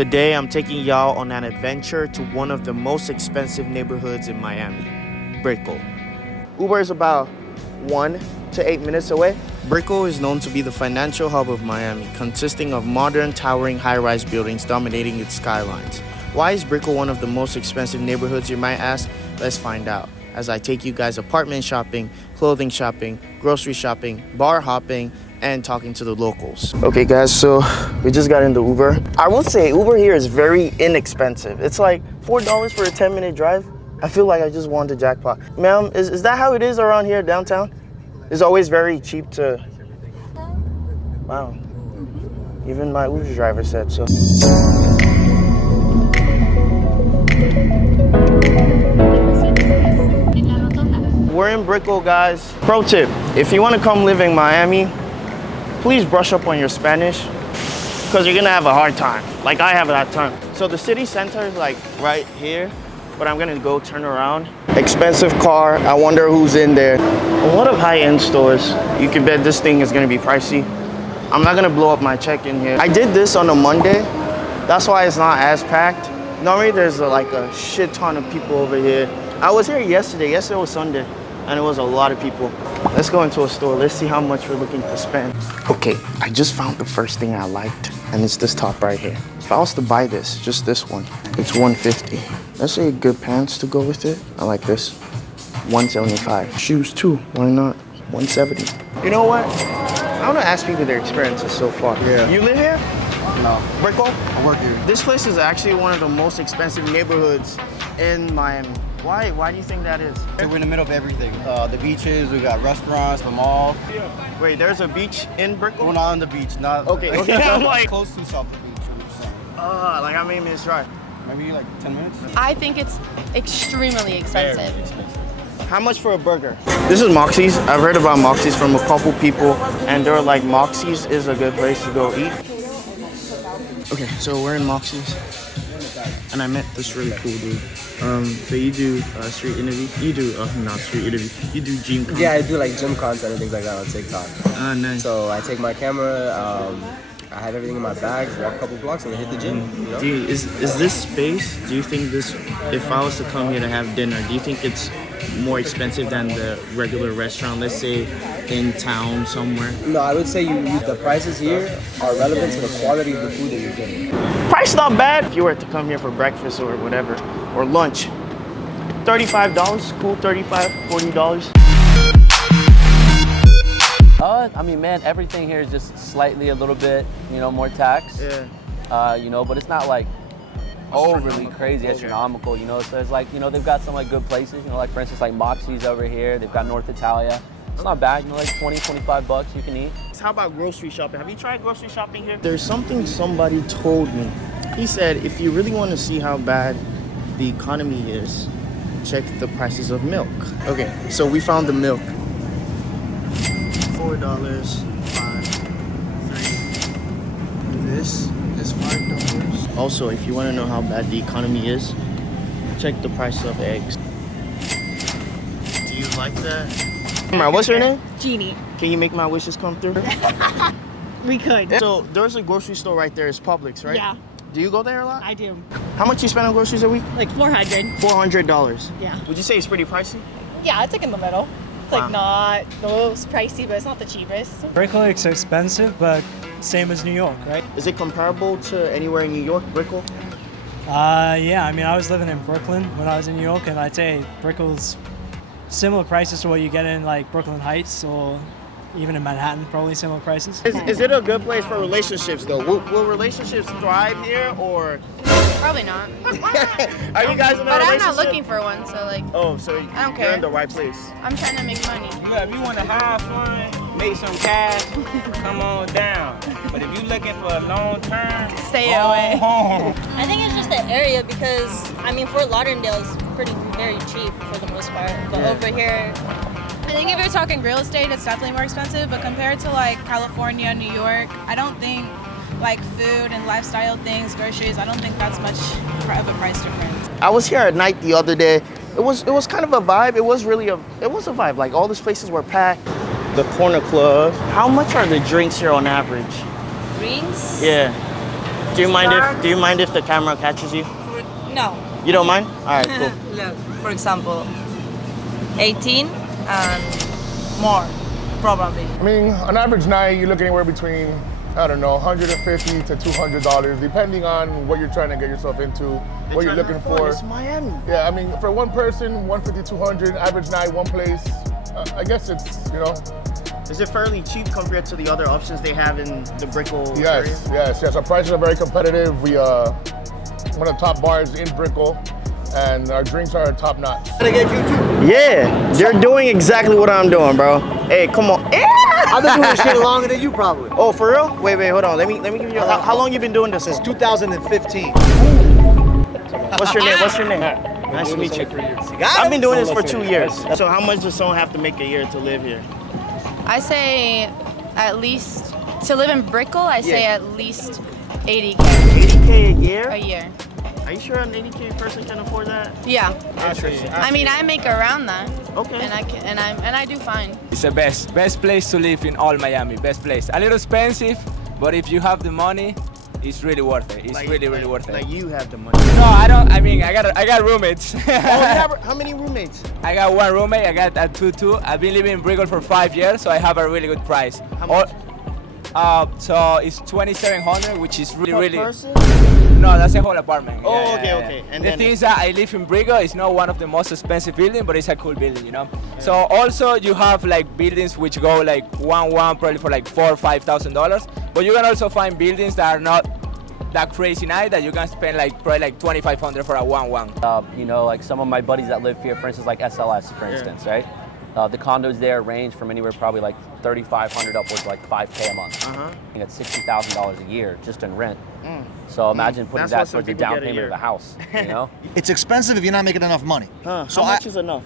Today I'm taking y'all on an adventure to one of the most expensive neighborhoods in Miami, Brickell. Uber is about 1 to 8 minutes away. Brickell is known to be the financial hub of Miami, consisting of modern, towering, high-rise buildings dominating its skylines. Why is Brickell one of the most expensive neighborhoods, you might ask? Let's find out as I take you guys apartment shopping, clothing shopping, grocery shopping, bar hopping, and talking to the locals. Okay guys, so we just got in the Uber. I will say Uber here is very inexpensive. It's like $4 for a 10-minute drive. I feel like I just won the jackpot. Ma'am, is that how it is around here downtown? It's always very cheap to... Wow. Even my Uber driver said so. We're in Brickell, guys. Pro tip, if you want to come live in Miami, please brush up on your Spanish because you're gonna have a hard time, like I have that time. So the city center is like right here, but I'm gonna go turn around. Expensive car, I wonder who's in there. A lot of high-end stores. You can bet this thing is gonna be pricey. I'm not gonna blow up my check in here. I did this on a Monday. That's why it's not as packed. Normally there's like a shit ton of people over here. I was here yesterday. Yesterday was Sunday, and it was a lot of people. Let's go into a store. Let's see how much we're looking to spend. Okay, I just found the first thing I liked, and it's this top right here. If I was to buy this, just this one, it's $150. Let's say good pants to go with it. I like this. $175. Shoes too, why not? $170. You know what? I want to ask people their experiences so far. Yeah. You live here? No. Brickell? I work here. This place is actually one of the most expensive neighborhoods in Miami. Why do you think that is? We're in the middle of everything. The beaches, we got restaurants, the mall. Wait, there's a beach in Brickell? We're not on the beach, not... Okay, I'm like... Close to South Beach. Like how many minutes drive? Maybe like 10 minutes? I think it's extremely expensive. Very expensive. How much for a burger? This is Moxie's. I've heard about Moxie's from a couple people, and they're like, Moxie's is a good place to go eat. Okay, so we're in Moxie's, and I met this really cool dude. So you do street interview? You do, not street interview. You do gym content? Yeah, I do like gym content and things like that on TikTok. Ah, nice. So I take my camera, I have everything in my bag, walk a couple blocks and I hit the gym. You know? Is this space, do you think this, if I was to come here to have dinner, do you think it's more expensive than the regular restaurant, let's say in town somewhere? No, I would say the prices here are relevant to the quality of the food that you're getting. Price not bad if you were to come here for breakfast or whatever, or lunch. $35, cool, $35, $40. I mean, man, everything here is just slightly a little bit, more tax. Yeah. But it's not like overly crazy astronomical, So it's like, they've got some like good places, like for instance, like Moxie's over here. They've got North Italia. It's not bad, like 20, 25 bucks you can eat. How about grocery shopping? Have you tried grocery shopping here? There's something somebody told me. He said, if you really want to see how bad the economy is, check the prices of milk. Okay, so we found the milk. $4, $5, $3. This is $5. Also, if you want to know how bad the economy is, check the price of eggs. Do you like that? What's your name? Jeannie. Can you make my wishes come through? We could. So there's a grocery store right there. It's Publix, right? Yeah. Do you go there a lot? I do. How much you spend on groceries a week? Like $400. $400. Yeah. Would you say it's pretty pricey? Yeah, it's like in the middle. It's like not the most pricey, but it's not the cheapest. Brickell is expensive, but same as New York, right? Is it comparable to anywhere in New York, Brickell? Yeah, I mean, I was living in Brooklyn when I was in New York, and I'd say Brickell's similar prices to what you get in like Brooklyn Heights or even in Manhattan, probably similar prices. Is it a good place for relationships though? Will relationships thrive here or? Probably not. Are you guys in a But I'm relationship? not looking for one, so like, Oh, so I don't you're care. in the right place. I'm trying to make money. Yeah, if you want to have fun, make some cash, come on down. But if you're looking for a long term, Stay go away. home. I think it's just the area because, I mean, Fort Lauderdale is very cheap for the most part. But over here, I think if you're talking real estate, it's definitely more expensive. But compared to like California, New York, I don't think like food and lifestyle things, groceries, I don't think that's much of a price difference. I was here at night the other day. It was kind of a vibe. It was a vibe. Like all these places were packed. The corner club. How much are the drinks here on average? drinks. Yeah. Do you mind if the camera catches you? No. You don't mind? All right, cool. Look, for example, 18 and more, probably. I mean, on average night, you look anywhere between, I don't know, $150 to $200, depending on what you're trying to get yourself into, what you're looking for. It's Miami. Yeah, I mean, for one person, 150, 200, average night, one place. I guess it's, you know. Is it fairly cheap compared to the other options they have in the Brickell area? Yes. Our prices are very competitive. We one of the top bars in Brickell, and our drinks are top notch. Yeah, they're doing exactly what I'm doing, bro. Hey, come on. I've been doing this shit longer than you probably. Oh, for real? Wait, hold on. Let me give you. How long you been doing this? Since 2015. What's your name? Nice to meet you. I've been doing this for 2 years. So how much does someone have to make a year to live here? I say at least, to live in Brickell, I say at least 80K. 80K a year? A year. Are you sure an 80K person can afford that? Yeah. Interesting. I mean, I make around that. Okay. And I do fine. It's the best place to live in all Miami. Best place. A little expensive, but if you have the money, it's really worth it. It's really worth it. Like you have the money. No, I don't. I mean, I got roommates. How many roommates? I got one roommate. I got a 2-2. I've been living in Brickell for 5 years, so I have a really good price. How much? So it's 2,700, which is really. Person? No, that's a whole apartment. Oh, okay. And the thing is that I live in Brickell. It's not one of the most expensive buildings, but it's a cool building, you know. Yeah. So also you have like buildings which go like one probably for like $4,000 or $5,000, but you can also find buildings that are not that crazy nice that you can spend like probably like $2,500 for a 1-1. You know, like some of my buddies that live here, for instance, like SLS, for instance, right? The condos there range from anywhere probably like $3,500 upwards to like $5K a month. And it's $60,000 a year just in rent. So imagine putting that towards the down payment of the house, you know? It's expensive if you're not making enough money. So how much is enough?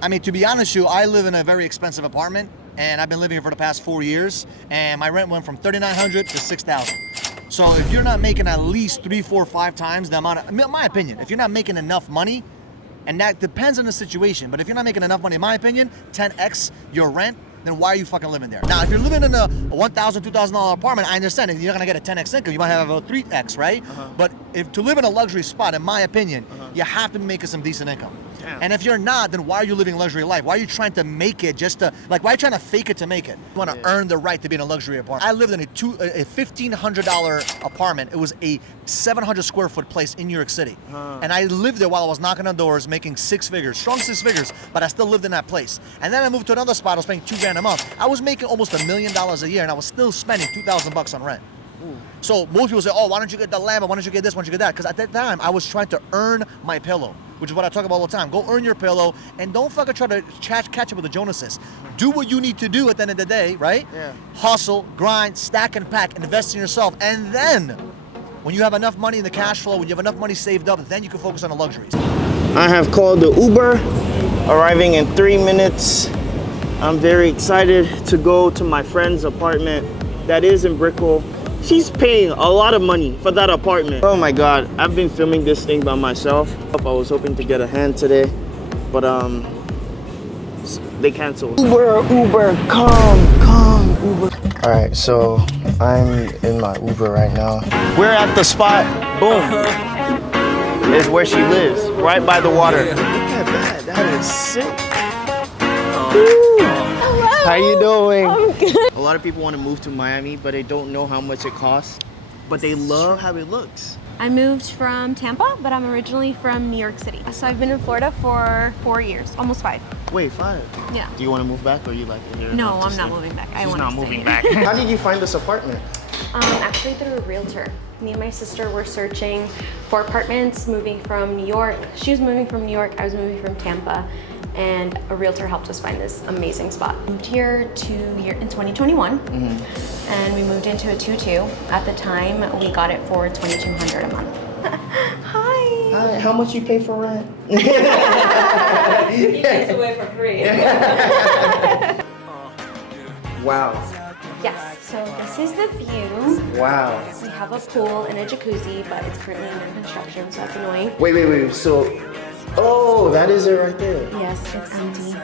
I mean, to be honest with you, I live in a very expensive apartment, and I've been living here for the past 4 years, and my rent went from $3,900 to $6,000. So if you're not making at least 3, 4, 5 times the amount of, in my opinion, if you're not making enough money, and that depends on the situation, but if you're not making enough money, in my opinion, 10x your rent, then why are you fucking living there? Now, if you're living in a $1,000, $2,000 apartment, I understand you're not gonna get a 10x income. You might have a 3x, right? But if to live in a luxury spot, in my opinion, you have to be making some decent income. And if you're not, then why are you living luxury life? Why are you trying to make it just to, like, why are you trying to fake it to make it? You want to earn the right to be in a luxury apartment. I lived in a $1,500 apartment. It was a 700 square foot place in New York City. And I lived there while I was knocking on doors, making 6 figures, strong 6 figures, but I still lived in that place. And then I moved to another spot, I was paying $2,000 a month. I was making almost $1 million a year, and I was still spending $2,000 on rent. So most people say, oh, why don't you get the Lambo? Why don't you get this? Why don't you get that? Because at that time, I was trying to earn my pillow, which is what I talk about all the time. Go earn your pillow, and don't fucking try to catch up with the Jonases. Do what you need to do at the end of the day, right? Hustle, grind, stack and pack, invest in yourself, and then when you have enough money in the cash flow, when you have enough money saved up, then you can focus on the luxuries. I have called the Uber, arriving in 3 minutes. I'm very excited to go to my friend's apartment that is in Brickell. She's paying a lot of money for that apartment. Oh my God, I've been filming this thing by myself. I was hoping to get a hand today, but they canceled. Uber, come, Uber. All right, so I'm in my Uber right now. We're at the spot, boom, is where she lives, right by the water. Look at that, that is sick. How you doing? I'm good. A lot of people want to move to Miami, but they don't know how much it costs. But they love how it looks. I moved from Tampa, but I'm originally from New York City. So I've been in Florida for 4 years, almost 5. Wait, 5? Yeah. Do you want to move back, or you like it here? No, I'm not moving back. She's not moving back. How did you find this apartment? Actually through a realtor. Me and my sister were searching for apartments, moving from New York. She was moving from New York, I was moving from Tampa. And a realtor helped us find this amazing spot. Moved here in 2021, and we moved into a 2-2. At the time, we got it for $2,200 a month. Hi. Hi. How much you pay for rent? He gives away for free. Wow. Yes. So this is the view. Wow. We have a pool and a jacuzzi, but it's currently under construction, so that's annoying. Wait. So. Oh, that is it right there. Yes, it's empty.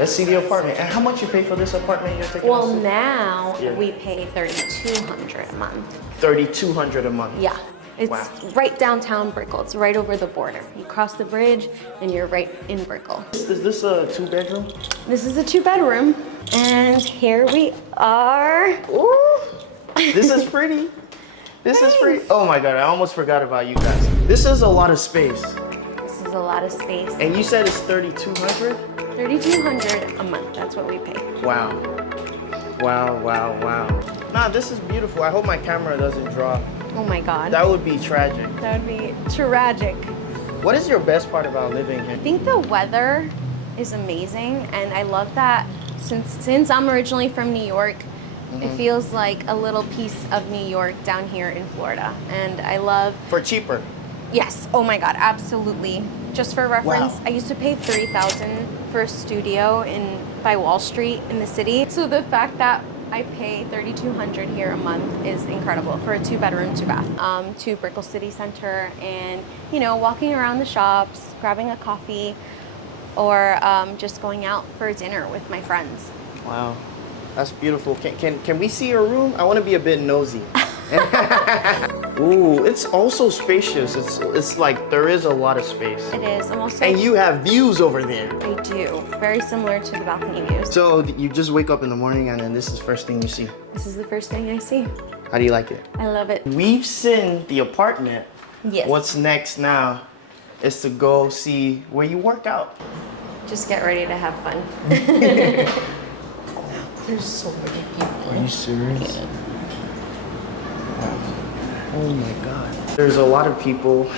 Let's see the apartment. And how much you pay for this apartment you're taking Well, us to? now Yeah. we pay $3,200 a month. $3,200 a month. Yeah. It's Wow. right downtown Brickell. It's right over the border. You cross the bridge and you're right in Brickell. Is this a 2-bedroom? This is a 2-bedroom. And here we are. Ooh. This is pretty. This is pretty. Oh my God, I almost forgot about you guys. This is a lot of space. This is a lot of space. And you said it's $3,200? $3,200 a month. That's what we pay. Wow. Wow, wow, wow. Nah, this is beautiful. I hope my camera doesn't drop. Oh my God. That would be tragic. That would be tragic. What is your best part about living here? I think the weather is amazing, and I love that since I'm originally from New York, it feels like a little piece of New York down here in Florida. And I love... For cheaper? Yes. Oh my God, absolutely. Just for reference, Wow. I used to pay $3,000 for a studio by Wall Street in the city. So the fact that I pay $3,200 here a month is incredible for a 2-bedroom, 2-bath. To Brickell City Center, and walking around the shops, grabbing a coffee, or just going out for dinner with my friends. Wow, that's beautiful. Can we see your room? I want to be a bit nosy. Ooh, it's also spacious. It's like there is a lot of space. It is. I'm also. And you have views over there. I do. Very similar to the balcony views. So you just wake up in the morning and then this is the first thing you see. This is the first thing I see. How do you like it? I love it. We've seen the apartment. Yes. What's next now is to go see where you work out. Just get ready to have fun. There's so many people. Are you serious? Yeah. Wow. Oh my God. There's a lot of people.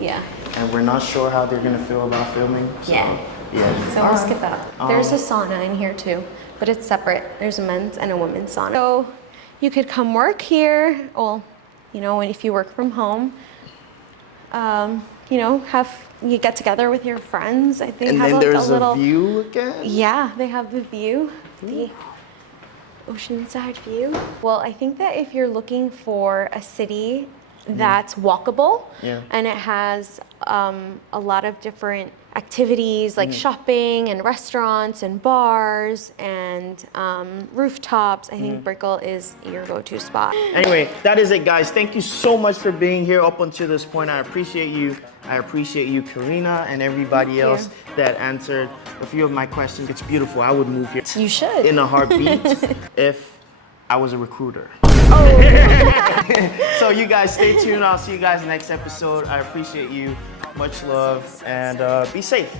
Yeah. And we're not sure how they're gonna feel about filming. So, Yeah. Yeah. So we'll skip that. There's a sauna in here too, but it's separate. There's a men's and a women's sauna. So you could come work here. Well, if you work from home, you get together with your friends. I think. And have then there's a little view again? Yeah, they have the view, the oceanside view. Well, I think that if you're looking for a city that's walkable, and it has a lot of different activities like shopping and restaurants and bars and rooftops, I think Brickell is your go-to spot. Anyway, that is it, guys. Thank you so much for being here up until this point. I appreciate you. I appreciate you, Karina, and everybody else that answered a few of my questions. It's beautiful. I would move here. You should. In a heartbeat if I was a recruiter. So you guys stay tuned. I'll see you guys next episode. I appreciate you. Much love, and be safe.